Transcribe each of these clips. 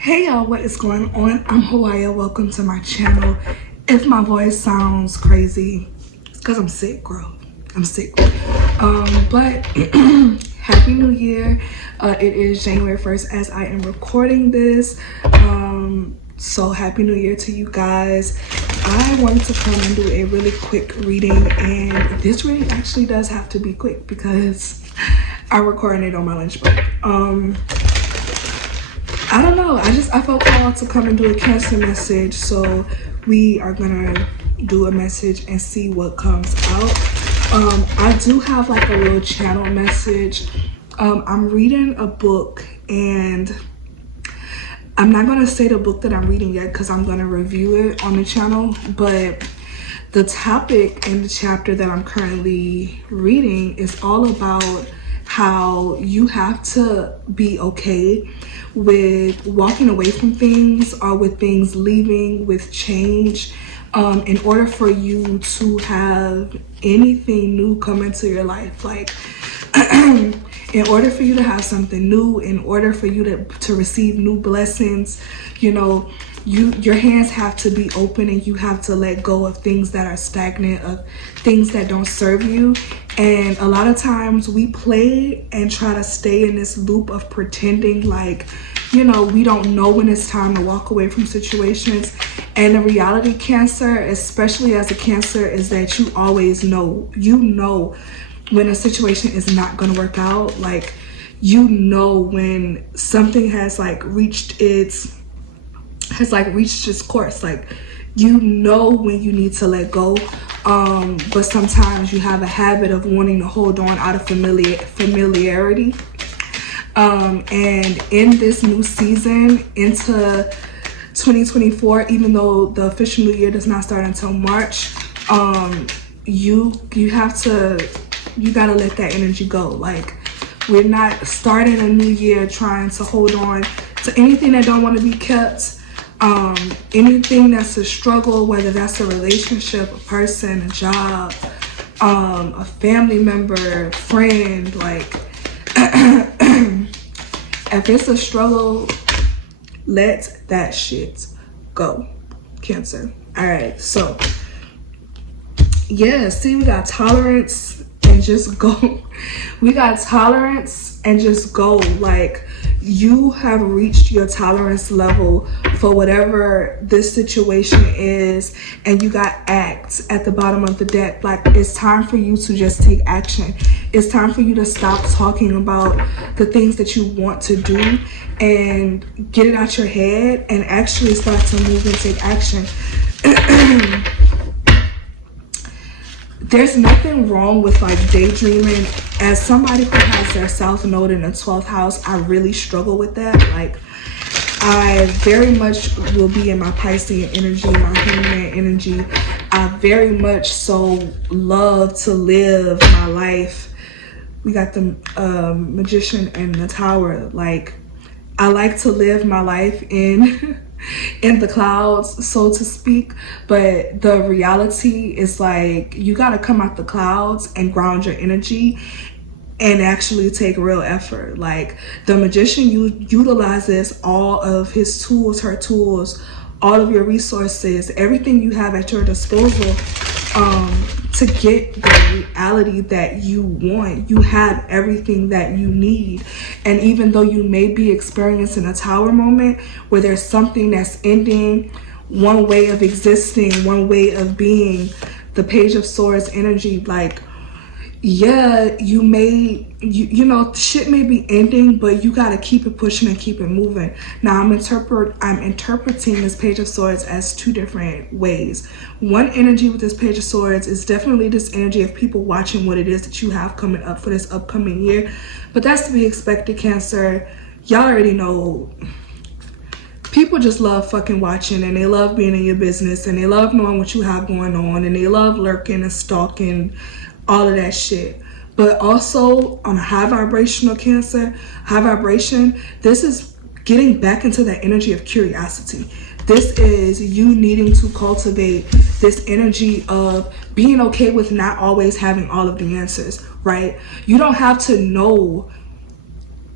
Hey y'all, what is going on? I'm Hawaia. Welcome to my channel. If my voice sounds crazy, it's because I'm sick, girl. I'm sick. But Happy New Year. It is January 1st as I am recording this. So Happy New Year to you guys. I wanted to come and do a really quick reading, and this reading actually does have to be quick because I'm recording it on my lunch break. I don't know. I felt called to come and do a Cancer message. So we are gonna do a message and see what comes out. I do have like a little channel message. I'm reading a book, and I'm not gonna say the book that I'm reading yet because I'm gonna review it on the channel. But the topic in the chapter that I'm currently reading is all about how you have to be okay with walking away from things, or with things leaving, with change, in order for you to have anything new come into your life. Like in order for you to have something new, in order for you to receive new blessings, you know, your hands have to be open, and you have to let go of things that are stagnant, of things that don't serve you. And a lot of times we play and try to stay in this loop of pretending like, you know, we don't know when it's time to walk away from situations. And the reality, Cancer, especially as a Cancer, is that you always know. You know when a situation is not going to work out. Like, you know when something has reached its course. Like, you know when you need to let go. But sometimes you have a habit of wanting to hold on out of familiarity. And in this new season into 2024, even though the official new year does not start until March, you gotta let that energy go. Like, we're not starting a new year trying to hold on to anything that don't want to be kept. Anything that's a struggle, whether that's a relationship, a person, a job, a family member, friend, like if it's a struggle, let that shit go, Cancer. All right, so yeah, see, we got tolerance and just go. We got tolerance and just go. Like, you have reached your tolerance level for whatever this situation is, and you got acts at the bottom of the deck. Like, it's time for you to just take action. It's time for you to stop talking about the things that you want to do and get it out your head and actually start to move and take action. There's nothing wrong with daydreaming. As somebody who has their South Node in the 12th house, I really struggle with that. Like, I very much will be in my Piscean energy, my Hangman energy. I very much so love to live my life. We got the Magician and the Tower. Like, I like to live my life in the clouds, so to speak. But the reality is, like, you got to come out the clouds and ground your energy and actually take real effort. Like, the Magician utilizes all of his tools, her tools, all of your resources, everything you have at your disposal, to get the reality that you want. You have everything that you need. And even though you may be experiencing a Tower moment where there's something that's ending, one way of existing, one way of being, the Page of Swords energy, like, yeah, you know, shit may be ending, but you gotta keep it pushing and keep it moving. Now, I'm interpreting this Page of Swords as two different ways. One energy with this Page of Swords is definitely this energy of people watching what it is that you have coming up for this upcoming year. But that's to be expected, Cancer. Y'all already know. People just love fucking watching, and they love being in your business, and they love knowing what you have going on, and they love lurking and stalking, all of that shit. But also, on a high vibrational Cancer, high vibration, this is getting back into that energy of curiosity. This is you needing to cultivate this energy of being okay with not always having all of the answers, right? You don't have to know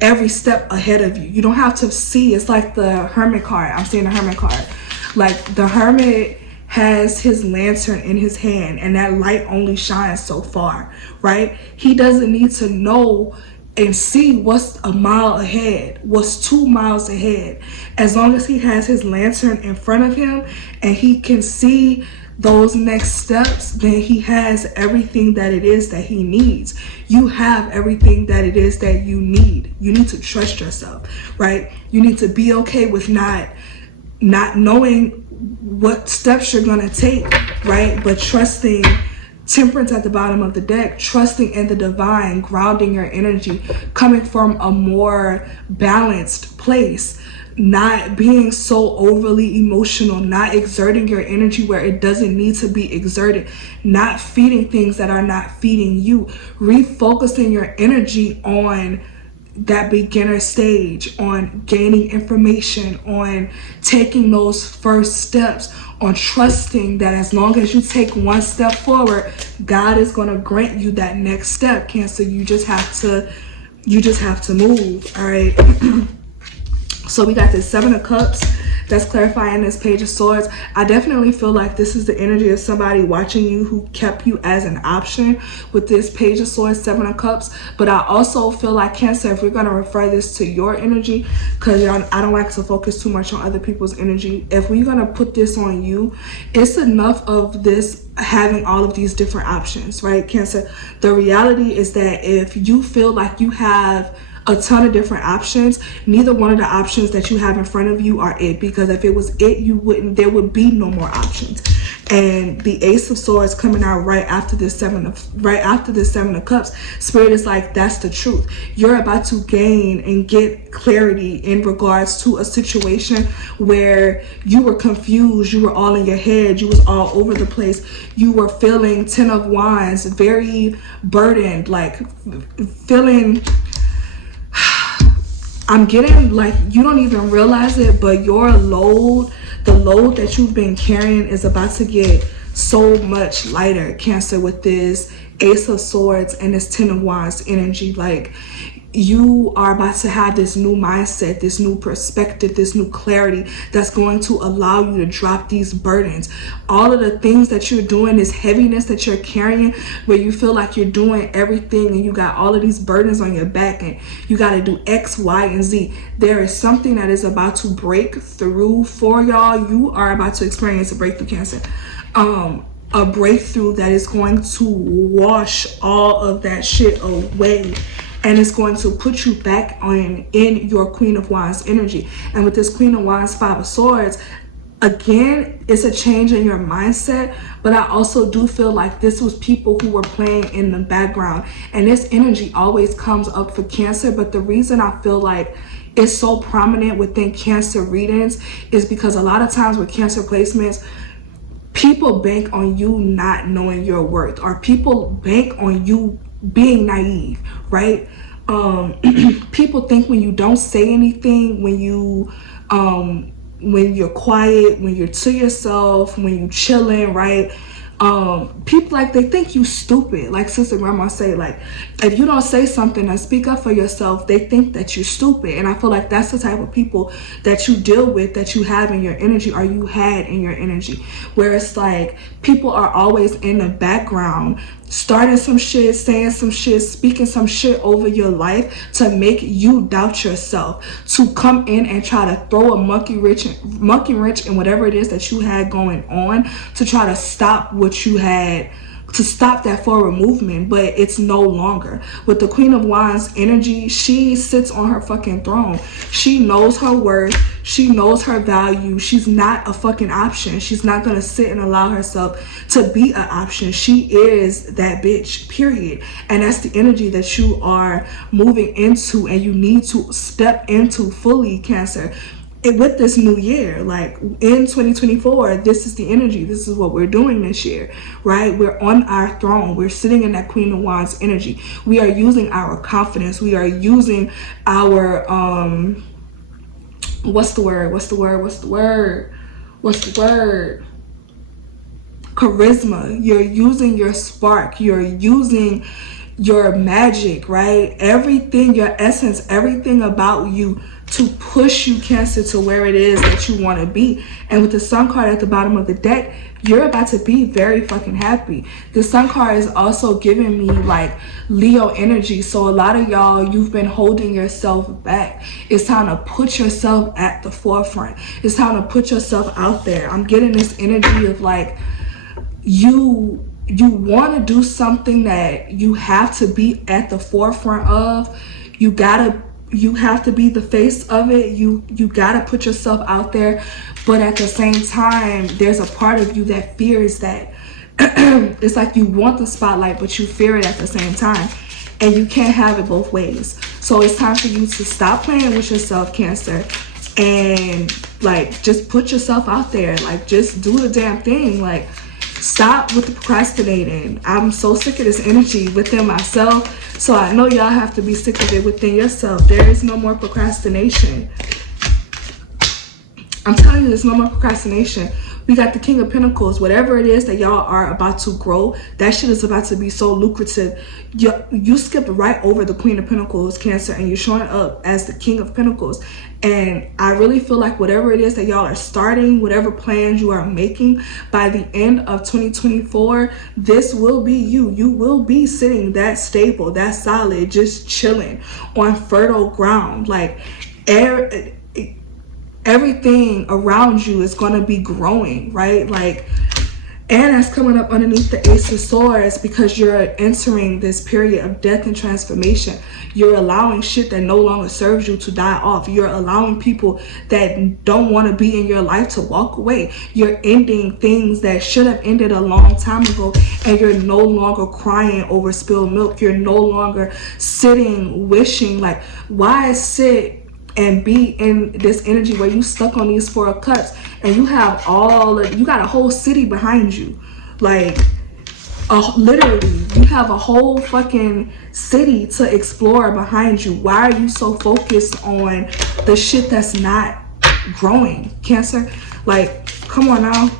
every step ahead of you. You don't have to see. It's like the Hermit card. I'm seeing the Hermit card. Like the Hermit has his lantern in his hand, and that light only shines so far, right? He doesn't need to know and see what's a mile ahead, what's 2 miles ahead. As long as he has his lantern in front of him and he can see those next steps, then he has everything that it is that he needs. You have everything that it is that you need. You need to trust yourself, right? You need to be okay with not knowing what steps you're gonna take, right? But trusting. Temperance at the bottom of the deck, trusting in the divine, grounding your energy, coming from a more balanced place, not being so overly emotional, not exerting your energy where it doesn't need to be exerted, not feeding things that are not feeding you, refocusing your energy on that beginner stage, on gaining information, on taking those first steps, on trusting that as long as you take one step forward, God is going to grant you that next step, Cancer. You just have to move. All right. So we got this 7 of Cups that's clarifying this Page of Swords. I definitely feel like this is the energy of somebody watching you who kept you as an option with this Page of Swords, 7 of Cups. But I also feel like, Cancer, if we're going to refer this to your energy, because I don't like to focus too much on other people's energy, if we're going to put this on you, it's enough of this having all of these different options, right, Cancer? The reality is that if you feel like you have a ton of different options, neither one of the options that you have in front of you are it, because if it was it, there would be no more options. And the Ace of Swords coming out right after this 7 of Cups, Spirit is like, that's the truth. You're about to gain and get clarity in regards to a situation where you were confused, you were all in your head, you was all over the place, you were feeling 10 of Wands, very burdened, like feeling, I'm getting like, you don't even realize it, but your load, the load that you've been carrying is about to get so much lighter, Cancer, with this Ace of Swords and this 10 of Wands energy. Like, you are about to have this new mindset, this new perspective, this new clarity that's going to allow you to drop these burdens. All of the things that you're doing, this heaviness that you're carrying, where you feel like you're doing everything and you got all of these burdens on your back and you got to do X, Y, and Z. There is something that is about to break through for y'all. You are about to experience a breakthrough, Cancer. A breakthrough that is going to wash all of that shit away. And it's going to put you back in your Queen of Wands energy. And with this Queen of Wands, 5 of Swords, again, it's a change in your mindset. But I also do feel like this was people who were playing in the background. And this energy always comes up for Cancer. But the reason I feel like it's so prominent within Cancer readings is because a lot of times with Cancer placements, people bank on you not knowing your worth, or people bank on you being naive, right? People think when you don't say anything, when you're quiet, when you're to yourself, when you chilling, right? People, like, they think you stupid. Like Sister Grandma say, like, if you don't say something and speak up for yourself, they think that you're stupid. And I feel like that's the type of people that you deal with, that you have in your energy, or you had in your energy, where it's like people are always in the background, starting some shit, saying some shit, speaking some shit over your life to make you doubt yourself, to come in and try to throw a monkey wrench in whatever it is that you had going on, to try to stop what you had, to stop that forward movement. But it's no longer. With the Queen of Wands energy, she sits on her fucking throne. She knows her worth. She knows her value. She's not a fucking option. She's not gonna sit and allow herself to be an option. She is that bitch, period. And that's the energy that you are moving into, and you need to step into fully, Cancer. With this new year, like in 2024, this is the energy. This is what we're doing this year, right? We're on our throne. We're sitting in that Queen of Wands energy. We are using our confidence. We are using our what's the word? Charisma. You're using your spark. You're using your magic, right? Everything, your essence, everything about you to push you, Cancer, to where it is that you want to be. And with the Sun card at the bottom of the deck, you're about to be very fucking happy. The Sun card is also giving me like Leo energy. So a lot of y'all, you've been holding yourself back. It's time to put yourself at the forefront. It's time to put yourself out there. I'm getting this energy of like, you want to do something that you have to be at the forefront of. You have to be the face of it. You gotta put yourself out there, but at the same time, there's a part of you that fears that. It's like you want the spotlight, but you fear it at the same time, and you can't have it both ways. So it's time for you to stop playing with yourself, Cancer, and like just put yourself out there. Like just do the damn thing. Like stop with the procrastinating. I'm so sick of this energy within myself. So I know y'all have to be sick of it within yourself. There is no more procrastination. I'm telling you, there's no more procrastination. We got the King of Pentacles. Whatever it is that y'all are about to grow, that shit is about to be so lucrative. You skipped right over the Queen of Pentacles, Cancer, and you're showing up as the King of Pentacles. And I really feel like whatever it is that y'all are starting, whatever plans you are making, by the end of 2024, this will be you. You will be sitting that stable, that solid, just chilling on fertile ground. Like everything around you is going to be growing, right? Like, and that's coming up underneath the Ace of Swords, because you're entering this period of death and transformation. You're allowing shit that no longer serves you to die off. You're allowing people that don't want to be in your life to walk away. You're ending things that should have ended a long time ago, and you're no longer crying over spilled milk. You're no longer sitting wishing, like, why sit and be in this energy where you stuck on these 4 of Cups and you have you got a whole city behind you. Like, literally, you have a whole fucking city to explore behind you. Why are you so focused on the shit that's not growing, Cancer? Like, come on now.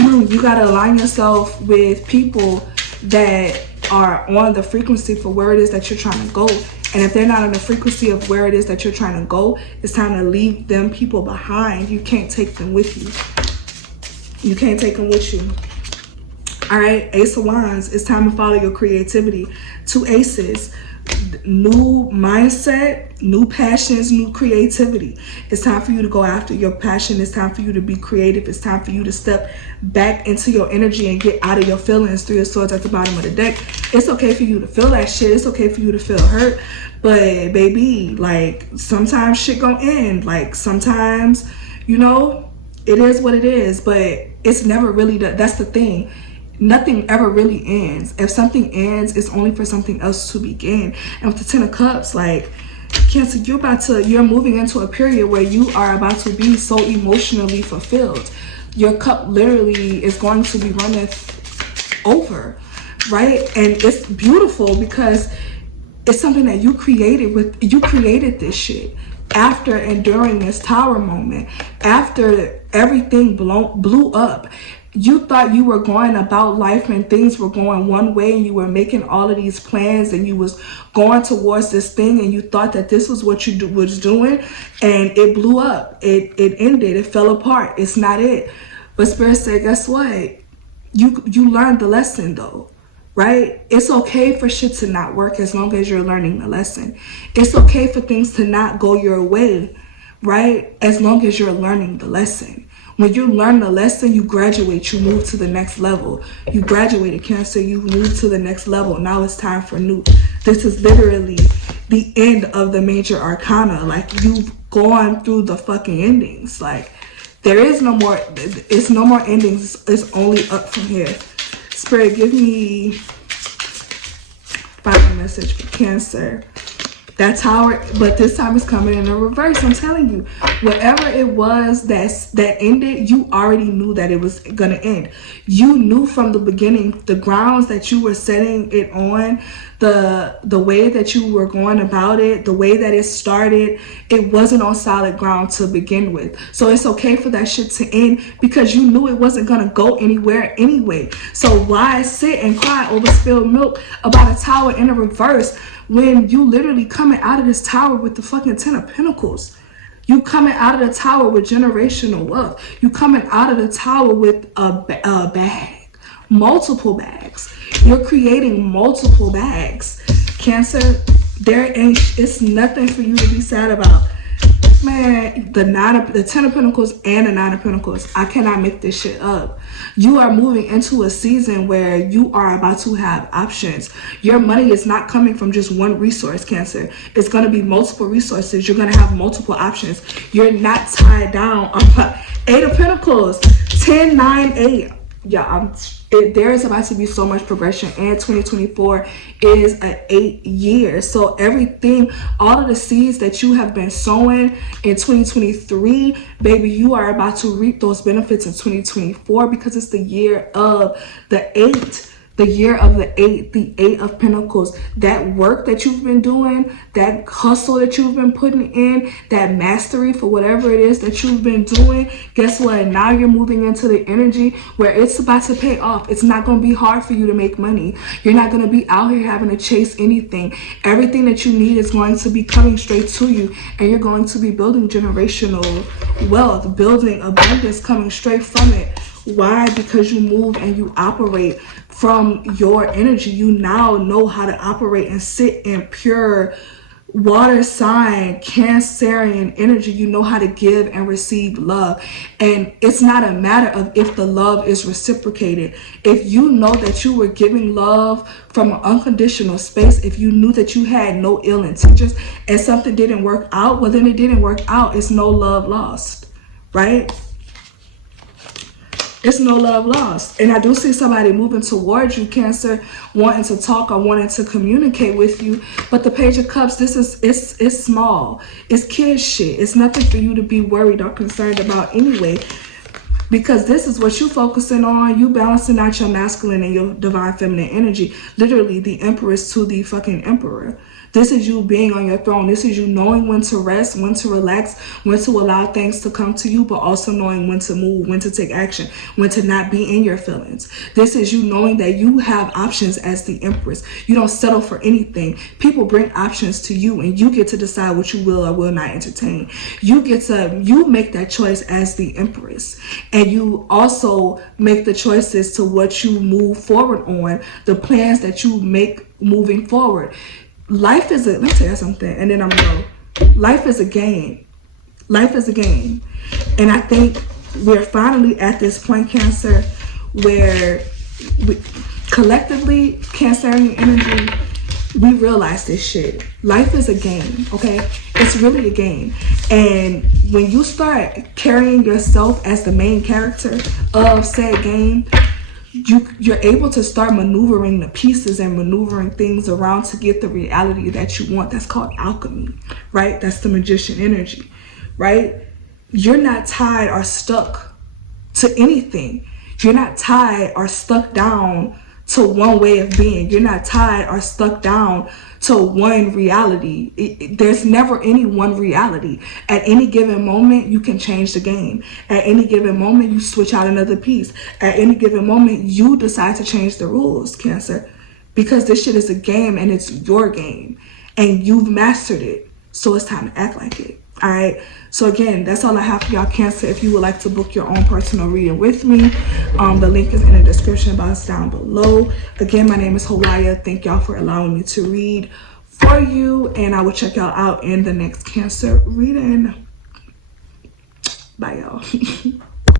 You gotta align yourself with people that are on the frequency for where it is that you're trying to go. And if they're not on the frequency of where it is that you're trying to go, it's time to leave them people behind. You can't take them with you. You can't take them with you. All right, Ace of Wands, it's time to follow your creativity. 2 aces, new mindset, new passions, new creativity. It's time for you to go after your passion. It's time for you to be creative. It's time for you to step back into your energy and get out of your feelings. 3 of Swords at the bottom of the deck. It's okay for you to feel that shit. It's okay for you to feel hurt. But baby, like, sometimes shit gonna end. Like, sometimes, you know, it is what it is. But it's never really, that's the thing. Nothing ever really ends. If something ends, it's only for something else to begin. And with the 10 of Cups, like, Cancer, you're moving into a period where you are about to be so emotionally fulfilled. Your cup literally is going to be running over, right? And it's beautiful because it's something that you created. You created this shit after and during this Tower moment, after everything blew up. You thought you were going about life and things were going one way, and you were making all of these plans and you was going towards this thing, and you thought that this was what you was doing, and it blew up. It ended. It fell apart. It's not it. But Spirit said, guess what? You learned the lesson though, right? It's okay for shit to not work as long as you're learning the lesson. It's okay for things to not go your way, right? As long as you're learning the lesson. When you learn the lesson, you graduate, you move to the next level. You graduated, Cancer, you moved to the next level. Now it's time for new. This is literally the end of the major arcana. Like, you've gone through the fucking endings. Like, there is no more, it's no more endings. It's only up from here. Spirit, give me final message for Cancer. That Tower, but this time it's coming in a reverse. I'm telling you, whatever it was that ended, you already knew that it was gonna end. You knew from the beginning, the grounds that you were setting it on, the way that you were going about it, the way that it started, it wasn't on solid ground to begin with. So it's okay for that shit to end because you knew it wasn't gonna go anywhere anyway. So why sit and cry over spilled milk about a tower in a reverse when you literally coming out of this tower with the fucking 10 of Pentacles? You coming out of the tower with generational wealth. You coming out of the tower with a bag, multiple bags. You're creating multiple bags. Cancer, it's nothing for you to be sad about. Man, the 10 of Pentacles and the 9 of Pentacles, I cannot make this shit up. You are moving into a season where you are about to have options. Your money is not coming from just one resource, Cancer. It's going to be multiple resources. You're going to have multiple options. You're not tied down. 8 of Pentacles, 10, 9, 8. Yeah, there is about to be so much progression, and 2024 is an 8 years. So everything, all of the seeds that you have been sowing in 2023, baby, you are about to reap those benefits in 2024 because it's the year of the 8. The year of the 8, the 8 of Pentacles. That work that you've been doing, that hustle that you've been putting in, that mastery for whatever it is that you've been doing, guess what? Now you're moving into the energy where it's about to pay off. It's not going to be hard for you to make money. You're not going to be out here having to chase anything. Everything that you need is going to be coming straight to you, and you're going to be building generational wealth, building abundance coming straight from it. Why? Because you move and you operate from your energy. You now know how to operate and sit in pure water sign Cancerian energy. You know how to give and receive love, and it's not a matter of if the love is reciprocated. If you know that you were giving love from an unconditional space, if you knew that you had no ill intentions and something didn't work out, well then it didn't work out. It's no love lost, right? It's no love lost. And I do see somebody moving towards you, Cancer, wanting to talk or wanting to communicate with you. But the Page of Cups, it's small. It's kid shit. It's nothing for you to be worried or concerned about anyway. Because this is what you're focusing on. You balancing out your masculine and your divine feminine energy. Literally the Empress to the fucking Emperor. This is you being on your throne. This is you knowing when to rest, when to relax, when to allow things to come to you, but also knowing when to move, when to take action, when to not be in your feelings. This is you knowing that you have options as the Empress. You don't settle for anything. People bring options to you, and you get to decide what you will or will not entertain. You make that choice as the Empress, and you also make the choices to what you move forward on, the plans that you make moving forward. Life is let me tell you something, and then I'm gonna go. Life is a game. Life is a game. And I think we're finally at this point, Cancer, where collectively, Cancerian energy, we realize this shit. Life is a game, okay? It's really a game. And when you start carrying yourself as the main character of said game, you're able to start maneuvering the pieces and maneuvering things around to get the reality that you want. That's called alchemy, right? That's the magician energy, right? You're not tied or stuck to anything. You're not tied or stuck down to one way of being. You're not tied or stuck down to one reality. There's never any one reality. At any given moment, you can change the game. At any given moment, you switch out another piece. At any given moment, you decide to change the rules, Cancer, because this shit is a game and it's your game and you've mastered it. So it's time to act like it. All right. So again, that's all I have for y'all, Cancer. If you would like to book your own personal reading with me, the link is in the description box down below. Again, my name is Hawaia. Thank y'all for allowing me to read for you, and I will check y'all out in the next Cancer reading. Bye, y'all.